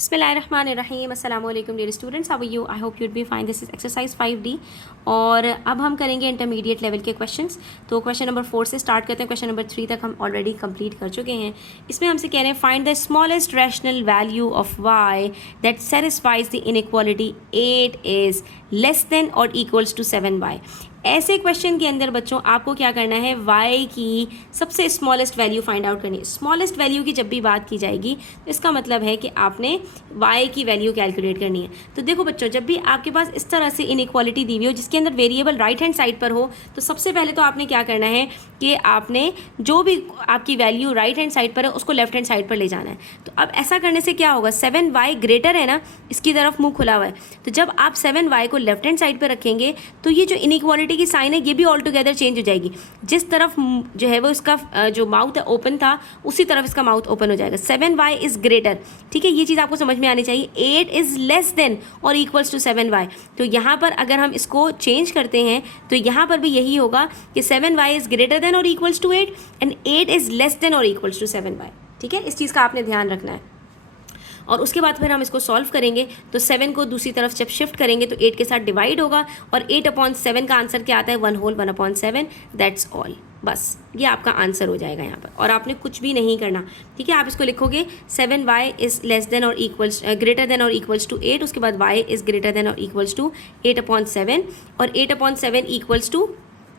बिस्मिल्लाहिर्रहमानिर्रहीम अस्सलाम वालेकुम dear students, how are you? I hope you'd be fine. This is exercise 5D और अब हम करेंगे इंटरमीडिएट लेवल के क्वेश्चंस। तो क्वेश्चन नंबर 4 से स्टार्ट करते हैं। क्वेश्चन नंबर 3 तक हम ऑलरेडी कंप्लीट कर चुके हैं। इसमें हमसे कह रहे हैं find the smallest rational value of y that satisfies the inequality 8 is less than और इक्वल्स टू 7y। ऐसे क्वेश्चन के अंदर बच्चों आपको क्या करना है, y की सबसे स्मॉलेस्ट वैल्यू फाइंड आउट करनी है। स्मॉलेस्ट वैल्यू की जब भी बात की जाएगी तो इसका मतलब है कि आपने y की वैल्यू कैलकुलेट करनी है। तो देखो बच्चों, जब भी आपके पास इस तरह से इनइक्वालिटी दी हुई हो जिसके अंदर वेरिएबल राइट हैंड साइड पर हो, तो सबसे पहले तो आपने क्या करना है कि आपने जो भी आपकी वैल्यू राइट हैंड साइड पर है उसको लेफ्ट हैंड साइड पर ले जाना है। तो अब ऐसा करने से क्या होगा, 7y ग्रेटर है ना, इसकी तरफ मुंह खुला हुआ है। तो जब आप 7y को लेफ्ट हैंड साइड पर रखेंगे तो ये जो इनइक्वालिटी की साइन है ये भी ऑल टुगेदर चेंज हो जाएगी। जिस तरफ जो है वो इसका जो माउथ ओपन था उसी तरफ इसका माउथ ओपन हो जाएगा। 7y इज ग्रेटर, ठीक है, ये चीज़ आपको समझ में आनी चाहिए। 8 इज लेस देन और इक्वल्स टू 7y। तो यहाँ पर अगर हम इसको चेंज करते हैं तो यहाँ पर भी यही होगा कि 7y इज ग्रेटर देन और equals to 8 and 8 is less than और इक्वल्स टू 7y। ठीक है, इस चीज़ का आपने ध्यान रखना है। और उसके बाद फिर हम इसको सॉल्व करेंगे तो 7 को दूसरी तरफ जब शिफ्ट करेंगे तो 8 के साथ डिवाइड होगा और 8/7 का आंसर क्या आता है, 1/7। दैट्स ऑल, बस ये आपका आंसर हो जाएगा यहाँ पर। और आपने कुछ भी नहीं करना, ठीक है। आप इसको लिखोगे 7y इज लेस देन और इक्वल्स ग्रेटर देन और इक्वल्स टू 8, उसके बाद y इज ग्रेटर देन और इक्वल्स टू 8/7 और 8/7 इक्वल्स टू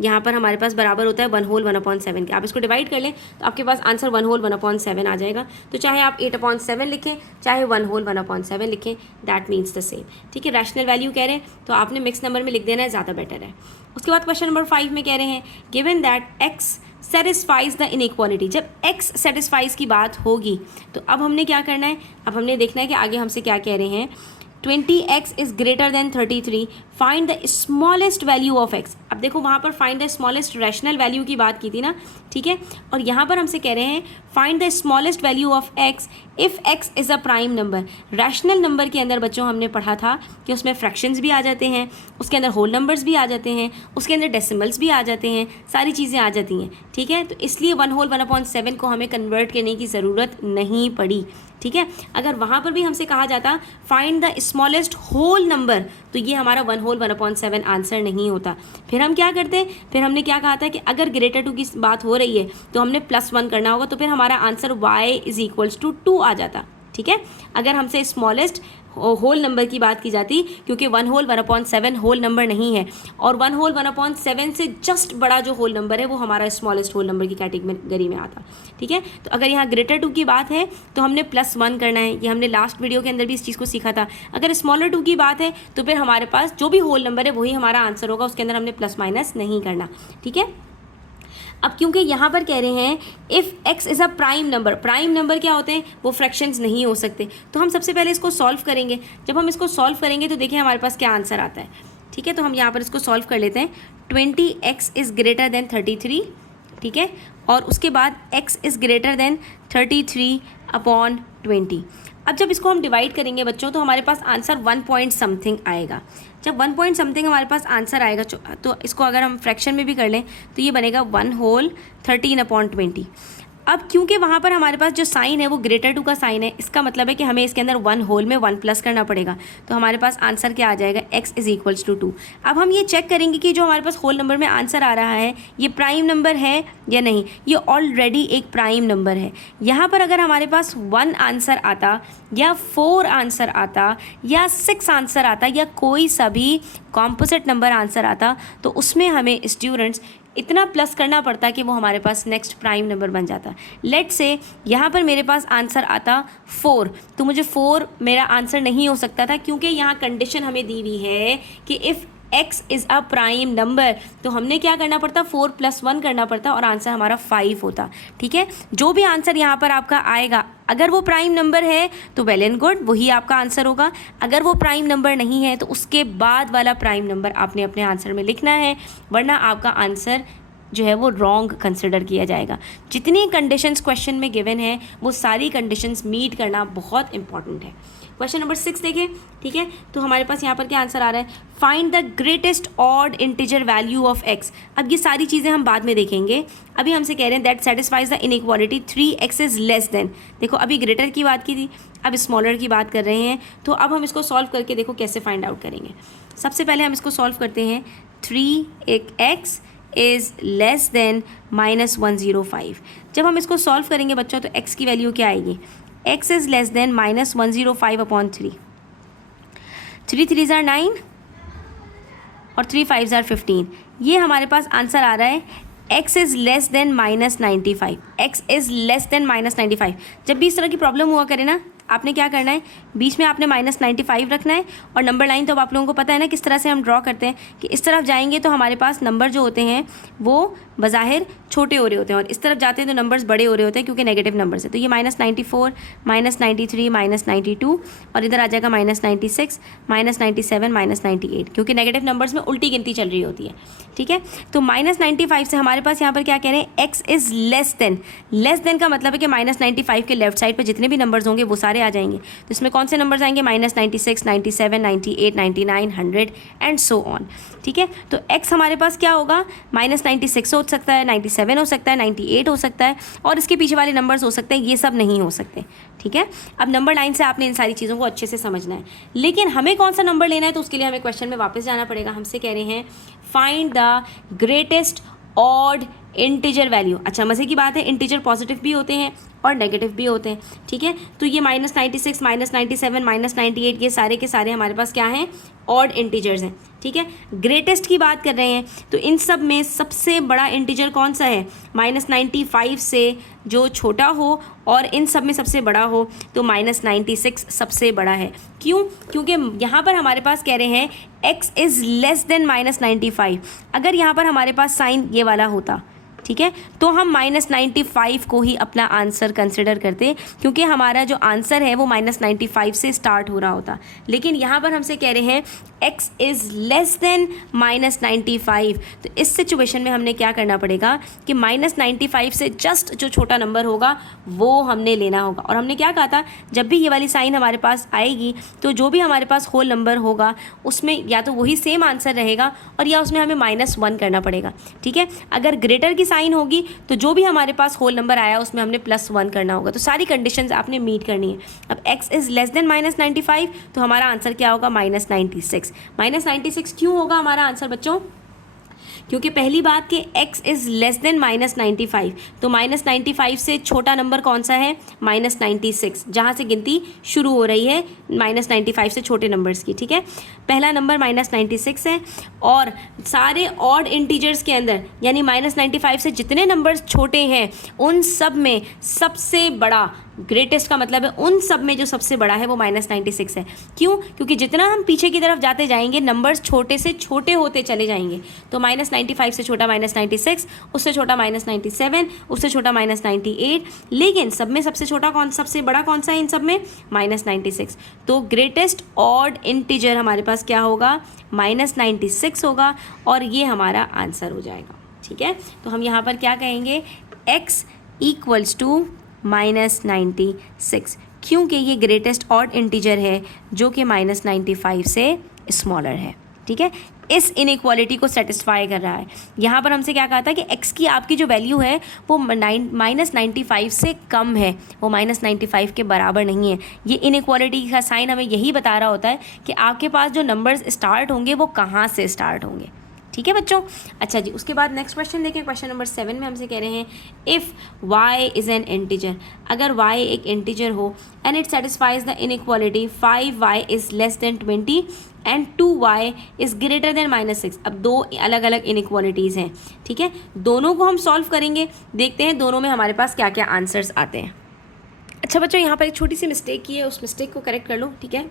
यहाँ पर हमारे पास बराबर होता है 1/1/7 के। आप इसको डिवाइड कर लें तो आपके पास आंसर 1/1/7 आ जाएगा। तो चाहे आप 8/7 लिखें चाहे 1/1/7 लिखें, दैट मीन्स द सेम। ठीक है, रैशनल वैल्यू कह रहे हैं तो आपने मिक्स नंबर में लिख देना है, ज़्यादा बेटर है। उसके बाद क्वेश्चन नंबर 5 में कह रहे हैं given that x satisfies the inequality. जब x सेटिस्फाइज की बात होगी तो अब हमने क्या करना है, अब हमने देखना है कि आगे हमसे क्या कह रहे हैं। 20x is greater then 33, find the smallest value of x। अब देखो वहाँ पर find the smallest rational value की बात की थी ना, ठीक है। और यहाँ पर हमसे कह रहे हैं find the smallest value of x if x is a prime number. Rational number के अंदर बच्चों हमने पढ़ा था कि उसमें फ्रैक्शंस भी आ जाते हैं, उसके अंदर होल नंबर्स भी आ जाते हैं, उसके अंदर डेसिमल्स भी आ जाते हैं, सारी चीज़ें आ जाती हैं, ठीक है। तो इसलिए 1/1/7 को हमें कन्वर्ट करने की ज़रूरत नहीं पड़ी, ठीक है। अगर वहाँ पर भी हमसे कहा जाता find the smallest whole number तो ये हमारा 1/7 आंसर नहीं होता। फिर हम क्या करते, फिर हमने क्या कहा था कि अगर ग्रेटर टू की बात हो रही है तो हमने +1 करना होगा, तो फिर हमारा answer y is equals to 2 आ जाता, ठीक है। अगर हमसे स्मॉलेस्ट होल नंबर की बात की जाती, क्योंकि 1/7 होल नंबर नहीं है और 1/7 से जस्ट बड़ा जो होल नंबर है वो हमारा स्मॉलेस्ट होल नंबर की कैटेगरी में आता, ठीक है। तो अगर यहाँ ग्रेटर टू की बात है तो हमने +1 करना है, ये हमने लास्ट वीडियो के अंदर भी इस चीज़ को सीखा था। अगर स्मॉलर टू की बात है तो फिर हमारे पास जो भी होल नंबर है वही हमारा आंसर होगा, उसके अंदर हमने प्लस माइनस नहीं करना, ठीक है। अब क्योंकि यहाँ पर कह रहे हैं if x is a prime number, prime number क्या होते हैं, वो फ्रैक्शंस नहीं हो सकते। तो हम सबसे पहले इसको सॉल्व करेंगे। जब हम इसको सॉल्व करेंगे तो देखिए हमारे पास क्या आंसर आता है, ठीक है। तो हम यहाँ पर इसको सॉल्व कर लेते हैं। 20x इज़ ग्रेटर देन 33, ठीक है, और उसके बाद x इज़ ग्रेटर देन 33/20। अब जब इसको हम डिवाइड करेंगे बच्चों तो हमारे पास आंसर 1 पॉइंट समथिंग आएगा। जब 1 पॉइंट समथिंग हमारे पास आंसर आएगा तो इसको अगर हम फ्रैक्शन में भी कर लें तो ये बनेगा 1/13/20। अब क्योंकि वहाँ पर हमारे पास जो साइन है वो ग्रेटर टू का साइन है, इसका मतलब है कि हमें इसके अंदर 1 होल में 1 प्लस करना पड़ेगा। तो हमारे पास आंसर क्या आ जाएगा, x इज़ इक्वल्स टू 2। अब हम ये चेक करेंगे कि जो हमारे पास होल नंबर में आंसर आ रहा है ये प्राइम नंबर है या नहीं। ये ऑलरेडी एक प्राइम नंबर है। यहाँ पर अगर हमारे पास 1 आंसर आता या 4 आंसर आता या 6 आंसर आता या कोई सा भी कॉम्पोजिट नंबर आंसर आता तो उसमें हमें स्टूडेंट्स इतना प्लस करना पड़ता कि वो हमारे पास नेक्स्ट प्राइम नंबर बन जाता। लेट से यहाँ पर मेरे पास आंसर आता 4, तो मुझे 4 मेरा आंसर नहीं हो सकता था क्योंकि यहाँ कंडीशन हमें दी हुई है कि if x is a prime number, तो हमने क्या करना पड़ता, 4 + 1 करना पड़ता और आंसर हमारा 5 होता, ठीक है। जो भी आंसर यहाँ पर आपका आएगा अगर वो प्राइम नंबर है तो वेल एंड गुड, वही आपका आंसर होगा। अगर वो प्राइम नंबर नहीं है तो उसके बाद वाला प्राइम नंबर आपने अपने आंसर में लिखना है, वरना आपका आंसर जो है वो रॉन्ग कंसिडर किया जाएगा। जितनी कंडीशंस क्वेश्चन में गिवन है वो सारी कंडीशंस मीट करना बहुत इंपॉर्टेंट है। क्वेश्चन नंबर 6 देखें, ठीक है। तो हमारे पास यहाँ पर क्या आंसर आ रहा है, find the greatest odd integer value of x। अब ये सारी चीज़ें हम बाद में देखेंगे, अभी हमसे कह रहे हैं that satisfies the inequality 3x is less then. देखो अभी ग्रेटर की बात की थी, अब स्मॉलर की बात कर रहे हैं, तो अब हम इसको सॉल्व करके देखो कैसे फाइंड आउट करेंगे। सबसे पहले हम इसको सॉल्व करते हैं। 3x is less than -105। जब हम इसको सॉल्व करेंगे बच्चों तो x की वैल्यू क्या आएगी? x is less than -105/3। 3 3s are 9 और 3 5s are 15। ये हमारे पास आंसर आ रहा है x is less than -95। x is less than -95। जब भी इस तरह की प्रॉब्लम हुआ करे ना, आपने क्या करना है, बीच में आपने -95 रखना है। और नंबर लाइन तो अब आप लोगों को पता है ना किस तरह से हम ड्रॉ करते हैं कि इस तरफ जाएंगे तो हमारे पास नंबर जो होते हैं वो बज़ाहिर छोटे हो रहे होते हैं, और इस तरफ जाते हैं तो नंबर्स बड़े हो रहे होते हैं क्योंकि नेगेटिव नंबर्स है। तो ये -94, -93, -92 और इधर आ जाएगा -96, -97, -98, क्योंकि नेगेटिव नंबर्स में उल्टी गिनती चल रही होती है। ठीक है, तो -95 से हमारे पास यहाँ पर क्या कह रहे हैं, x इज़ लेस देन का मतलब है कि -95 के लेफ्ट साइड पर जितने भी नंबर्स होंगे वो सारे आ जाएंगे। तो इसमें कौन से नंबर्स आएंगे? -96, 97, 98, 99, 100 एंड सो ऑन। ठीक है, तो x हमारे पास क्या होगा? -96 हो सकता है, 97 हो सकता है, 98 हो सकता है, और इसके पीछे वाले नंबर्स हो सकते हैं, ये सब नहीं हो सकते। ठीक है, अब नंबर लाइन से आपने इन सारी चीज़ों को अच्छे से समझना है। लेकिन हमें कौन सा नंबर लेना है, तो उसके लिए हमें क्वेश्चन में वापस जाना पड़ेगा। हमसे कह रहे हैं find the greatest odd integer value. अच्छा, मज़े की बात है, इंटीजर पॉजिटिव भी होते हैं और नेगेटिव भी होते हैं। ठीक है, तो ये -96, -97, -98 ये सारे के सारे हमारे पास क्या हैं? ऑड इंटीजर्स हैं। ठीक है, ग्रेटेस्ट की बात कर रहे हैं तो इन सब में सबसे बड़ा इंटीजर कौन सा है? -95 से जो छोटा हो और इन सब में सबसे बड़ा हो तो -96 सबसे बड़ा है। क्यों? क्योंकि यहाँ पर हमारे पास कह रहे हैं x इज़ लेस देन -95। अगर यहाँ पर हमारे पास साइन ये वाला होता, ठीक है, तो हम -95 को ही अपना आंसर कंसिडर करते, क्योंकि हमारा जो आंसर है वो -95 से स्टार्ट हो रहा होता। लेकिन यहाँ पर हमसे कह रहे हैं x इज़ लेस देन -95। तो इस सिचुएशन में हमने क्या करना पड़ेगा कि -95 से जस्ट जो छोटा नंबर होगा वो हमने लेना होगा। और हमने क्या कहा था, जब भी ये वाली साइन हमारे पास आएगी तो जो भी हमारे पास होल नंबर होगा उसमें या तो वही सेम आंसर रहेगा और या उसमें हमें -1 करना पड़ेगा। ठीक है, अगर ग्रेटर की साइन होगी तो जो भी हमारे पास होल नंबर आया उसमें हमने +1 करना होगा। तो सारी कंडीशंस आपने मीट करनी है। अब x इज़ लेस देन -95 तो हमारा आंसर क्या होगा? -96। -96 क्यों होगा हमारा आंसर बच्चों? क्योंकि पहली बात कि x इज़ लेस देन -95, तो -95 से छोटा नंबर कौन सा है? -96, जहाँ से गिनती शुरू हो रही है -95 से छोटे नंबर्स की। ठीक है, पहला नंबर -96 है और सारे ऑड इंटीजर्स के अंदर यानी -95 से जितने नंबर्स छोटे हैं उन सब में सबसे बड़ा, ग्रेटेस्ट का मतलब है उन सब में जो सबसे बड़ा है वो -96 है। क्यों? क्योंकि जितना हम पीछे की तरफ जाते जाएंगे नंबर्स छोटे से छोटे होते चले जाएंगे। तो -95 से छोटा -96, उससे छोटा -97, उससे छोटा -98, लेकिन सब में सबसे छोटा सबसे बड़ा कौन सा है इन सब में? -96। तो ग्रेटेस्ट ऑड इंटीजर हमारे पास क्या होगा? -96 होगा और ये हमारा आंसर हो जाएगा। ठीक है, तो हम यहाँ पर क्या कहेंगे? x इक्वल्स टू -96, क्योंकि ये ग्रेटेस्ट ऑड इंटीजर है जो कि -95 से स्मॉलर है। ठीक है, इस इनइक्वालिटी को सेटिस्फाई कर रहा है। यहाँ पर हमसे क्या कहा था कि x की आपकी जो वैल्यू है वो -95 से कम है, वो -95 के बराबर नहीं है। ये इनइक्वालिटी का साइन हमें यही बता रहा होता है कि आपके पास जो नंबर्स स्टार्ट होंगे वो कहाँ से स्टार्ट होंगे। ठीक है बच्चों, अच्छा जी, उसके बाद नेक्स्ट क्वेश्चन देखें। क्वेश्चन नंबर 7 में हमसे कह रहे हैं if y is an integer, अगर y एक इंटीजर हो and it satisfies the inequality 5y is less than 20 and 2y is greater then -6। अब दो अलग अलग इनइक्वालिटीज़ हैं। ठीक है, दोनों को हम सॉल्व करेंगे, देखते हैं दोनों में हमारे पास क्या क्या आंसर्स आते हैं। अच्छा बच्चों, यहाँ पर एक छोटी सी मिस्टेक की है, उस मिस्टेक को करेक्ट कर लो। ठीक है,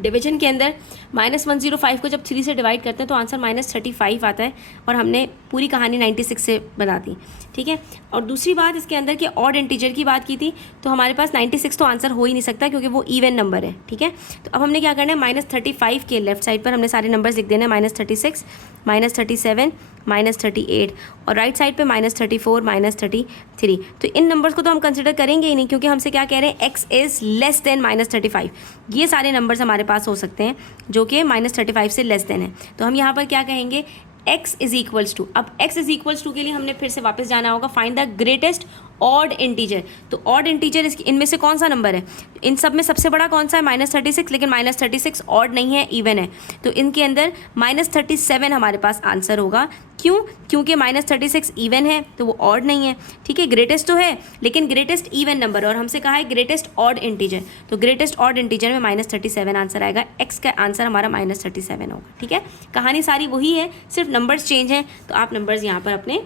डिवीजन के अंदर -105 को जब 3 से डिवाइड करते हैं तो आंसर -35 आता है और हमने पूरी कहानी 96 से बना दी। ठीक है, और दूसरी बात इसके अंदर कि ऑड इंटीजर की बात की थी तो हमारे पास 96 तो आंसर हो ही नहीं सकता क्योंकि वो इवन नंबर है। ठीक है, तो अब हमने क्या करना है, -35 के लेफ्ट साइड पर हमने सारे नंबर्स लिख देने, -36, -37, -38 और राइट साइड पे -34, -33। तो इन नंबर्स को तो हम कंसिडर करेंगे ही नहीं क्योंकि हमसे क्या कह रहे हैं, x इज़ लेस देन -35। ये सारे नंबर्स हमारे पास हो सकते हैं जो कि -35 से लेस देन है। तो हम यहाँ पर क्या कहेंगे, x इज़ इक्वल्स टू, अब x इज़ इक्वल्स टू के लिए हमने फिर से वापस जाना होगा, find the greatest odd integer. तो ऑड इंटीजर इनमें से कौन सा नंबर है? इन सब में सबसे बड़ा कौन सा है? -36, लेकिन -36 ऑड नहीं है, इवन है। तो इनके अंदर -37 हमारे पास आंसर होगा। क्यों? क्योंकि -36 इवन है तो वो ऑड नहीं है। ठीक है, ग्रेटेस्ट तो है लेकिन ग्रेटेस्ट इवन नंबर, और हमसे कहा है ग्रेटेस्ट ऑड इंटीजर, तो ग्रेटेस्ट ऑड इंटीजर में -37 आंसर आएगा। एक्स का आंसर हमारा -37 होगा। ठीक है, कहानी सारी वही है, सिर्फ नंबर्स चेंज हैं। तो आप नंबर्स यहाँ पर अपने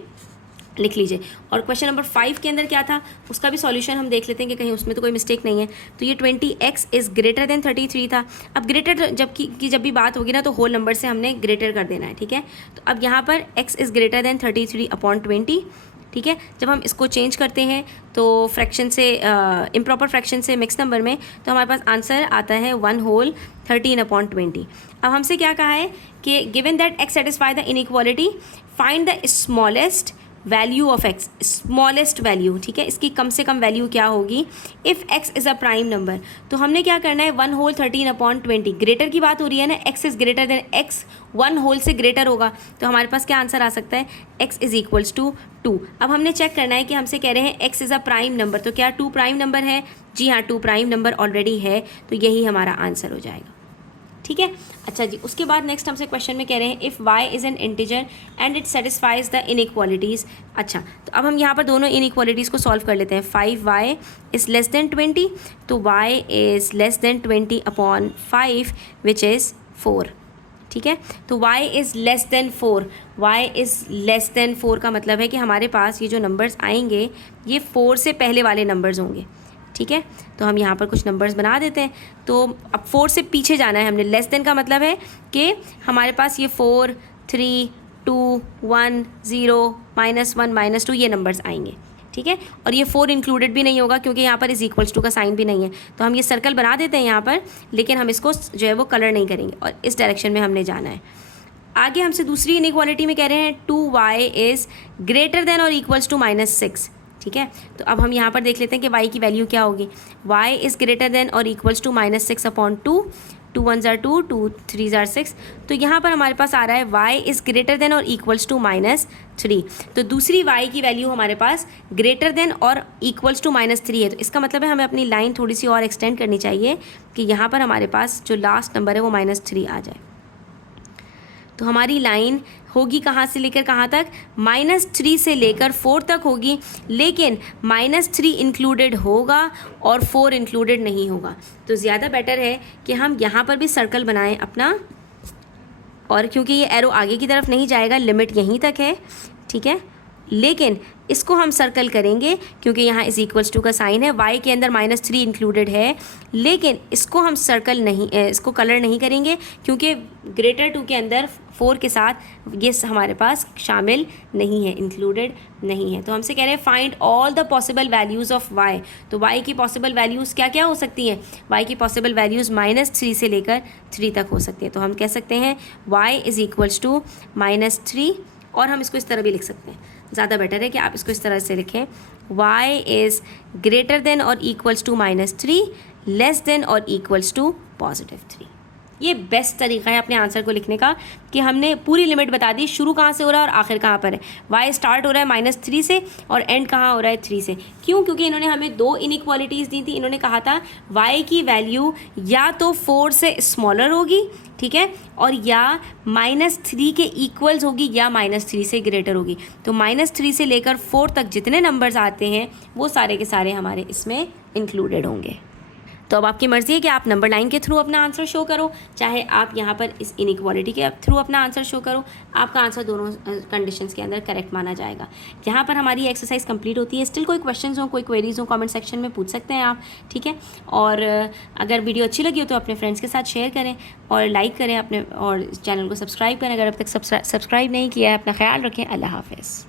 लिख लीजिए। और क्वेश्चन नंबर 5 के अंदर क्या था उसका भी सॉल्यूशन हम देख लेते हैं कि कहीं उसमें तो कोई मिस्टेक नहीं है। तो ये 20x इज़ ग्रेटर देन 33 था। अब ग्रेटर जब भी बात होगी ना तो होल नंबर से हमने ग्रेटर कर देना है। ठीक है, तो अब यहाँ पर x इज़ ग्रेटर देन 33/20। ठीक है, जब हम इसको चेंज करते हैं तो फ्रैक्शन से इम्प्रॉपर फ्रैक्शन से मिक्स नंबर में, तो हमारे पास आंसर आता है 1/13/20। अब हमसे क्या कहा है कि given that x satisfy the inequality, find the smallest value of x, smallest value. ठीक है, इसकी कम से कम वैल्यू क्या होगी if x is a prime number. तो हमने क्या करना है 1/13/20, ग्रेटर की बात हो रही है ना, x is greater than x 1 whole से ग्रेटर होगा, तो हमारे पास क्या आंसर आ सकता है x इज़ इक्वल्स टू 2। अब हमने चेक करना है कि हमसे कह रहे हैं x is a prime number, तो क्या 2 प्राइम नंबर है? जी हाँ, 2 प्राइम नंबर ऑलरेडी है, तो यही हमारा आंसर हो जाएगा। ठीक है, अच्छा जी, उसके बाद नेक्स्ट हमसे क्वेश्चन में कह रहे हैं if y is an integer and it satisfies the inequalities. अच्छा, तो अब हम यहाँ पर दोनों इनइक्वालिटीज़ को सॉल्व कर लेते हैं। 5y इज़ लेस देन 20, तो y is less than 20/5 which is 4। ठीक है, तो y is less than 4, y is less than 4 का मतलब है कि हमारे पास ये जो नंबर्स आएंगे ये 4 से पहले वाले नंबर्स होंगे। ठीक है, तो हम यहाँ पर कुछ नंबर्स बना देते हैं। तो अब 4 से पीछे जाना है हमने। लेस देन का मतलब है कि हमारे पास ये 4, 3, 2, 1, 0, -1, -2 ये नंबर्स आएंगे। ठीक है, और ये 4 इंक्लूडेड भी नहीं होगा क्योंकि यहाँ पर इज़ इक्वल्स टू का साइन भी नहीं है। तो हम ये सर्कल बना देते हैं यहाँ पर, लेकिन हम इसको जो है वो कलर नहीं करेंगे और इस डायरेक्शन में हमने जाना है। आगे हमसे दूसरी इनइक्वालिटी में कह रहे हैं 2y इज़ ग्रेटर देन और इक्वल्स टू -6। ठीक है, तो अब हम यहाँ पर देख लेते हैं कि y की वैल्यू क्या होगी। y इज़ ग्रेटर देन और इक्वल्स टू -6/2, 2 1 ज़ार 2, 2 3 ज़ार 6। तो यहाँ पर हमारे पास आ रहा है y इज़ ग्रेटर देन और इक्वल्स टू -3। तो दूसरी y की वैल्यू हमारे पास ग्रेटर देन और इक्वल्स टू -3 है। तो इसका मतलब है हमें अपनी लाइन थोड़ी सी और एक्सटेंड करनी चाहिए कि यहाँ पर हमारे पास जो लास्ट नंबर है वो -3 आ जाए। तो हमारी लाइन होगी कहाँ से लेकर कहाँ तक? -3 से लेकर 4 तक होगी, लेकिन -3 इंक्लूडेड होगा और 4 इंक्लूडेड नहीं होगा। तो ज़्यादा बेटर है कि हम यहाँ पर भी सर्कल बनाएं अपना, और क्योंकि ये एरो आगे की तरफ नहीं जाएगा, लिमिट यहीं तक है। ठीक है, लेकिन इसको हम सर्कल करेंगे क्योंकि यहाँ इज़ इक्वल्स टू का साइन है, y के अंदर -3 इंक्लूडेड है, लेकिन इसको हम सर्कल नहीं, इसको कलर नहीं करेंगे क्योंकि ग्रेटर 2 के अंदर 4 के साथ ये हमारे पास शामिल नहीं है, इंक्लूडेड नहीं है। तो हमसे कह रहे हैं find all the possible values of y। तो y की पॉसिबल वैल्यूज़ क्या क्या हो सकती हैं? y की पॉसिबल वैल्यूज़ -3 से लेकर 3 तक हो सकती है। तो हम कह सकते हैं y इज़ इक्वल्स टू -3, और हम इसको इस तरह भी लिख सकते हैं, ज़्यादा बेटर है कि आप इसको इस तरह से लिखें, y इज़ ग्रेटर देन और इक्वल्स टू -3, लेस देन और इक्वल्स टू +3। ये बेस्ट तरीका है अपने आंसर को लिखने का कि हमने पूरी लिमिट बता दी, शुरू कहाँ से हो रहा है और आखिर कहाँ पर है। y स्टार्ट हो रहा है -3 से और एंड कहाँ हो रहा है 3 से। क्यों? क्योंकि इन्होंने हमें 2 इनइक्वालिटीज़ दी थी। इन्होंने कहा था y की वैल्यू या तो 4 से स्मॉलर होगी, ठीक है, और या -3 के इक्वल्स होगी या -3 से ग्रेटर होगी। तो -3 से लेकर 4 तक जितने नंबर्स आते हैं वो सारे के सारे हमारे इसमें इंक्लूडेड होंगे। तो अब आपकी मर्ज़ी है कि आप नंबर लाइन के थ्रू अपना आंसर शो करो, चाहे आप यहाँ पर इस इनइक्वालिटी के थ्रू अपना आंसर शो करो। आपका आंसर दोनों कंडीशंस के अंदर करेक्ट माना जाएगा। यहाँ पर हमारी एक्सरसाइज कंप्लीट होती है। स्टिल कोई क्वेश्चंस हो, कोई क्वेरीज हो, कमेंट सेक्शन में पूछ सकते हैं आप, ठीक है। और अगर वीडियो अच्छी लगी हो तो अपने फ्रेंड्स के साथ शेयर करें और लाइक करें अपने, और चैनल को सब्सक्राइब करें अगर अब तक सब्सक्राइब नहीं किया है। अपना ख्याल रखें। अल्लाह हाफ़िज़।